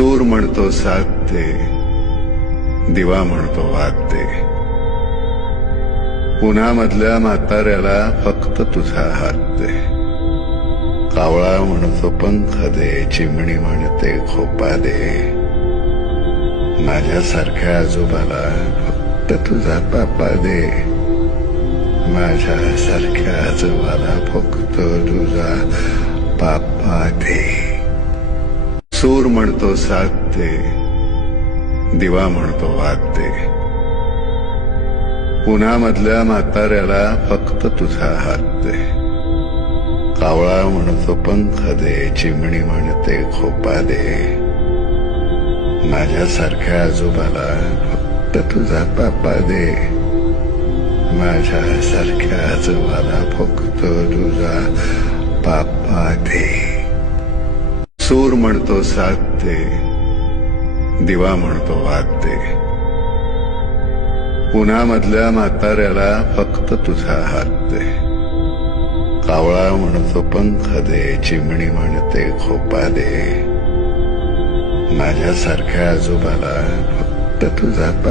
सूर म्हणतो साथ दे, दिवा म्हणतो वाद दे. उन्हामधल्या म्हाताऱ्याला फक्त तुझा हात दे. कावळा म्हणतो पंख दे, चिमणी म्हणते खोपा दे. माझ्यासारख्या आजोबाला फक्त तुझा पापा दे. माझ्यासारख्या आजोबाला फक्त तुझा पापा दे. सूर म्हणतो साथ दे, दिवा म्हणतो वाद दे. उन्हामधल्या म्हाताऱ्याला फक्त तुझा हात दे. कावळा म्हणतो पंख दे, चिमणी म्हणते खोपा दे. माझ्यासारख्या आजोबाला फक्त तुझा पापा दे. माझ्यासारख्या आजोबाला फक्त तुझा पापा दे. सूर म्हणतो साथ दे, दिवा म्हणतो वाद दे. उन्हामधल्या म्हाताऱ्याला फक्त तुझा हात दे. कावळा म्हणतो पंख दे, चिमणी म्हणते खोपा दे. माझ्यासारख्या आजोबाला फक्त तुझा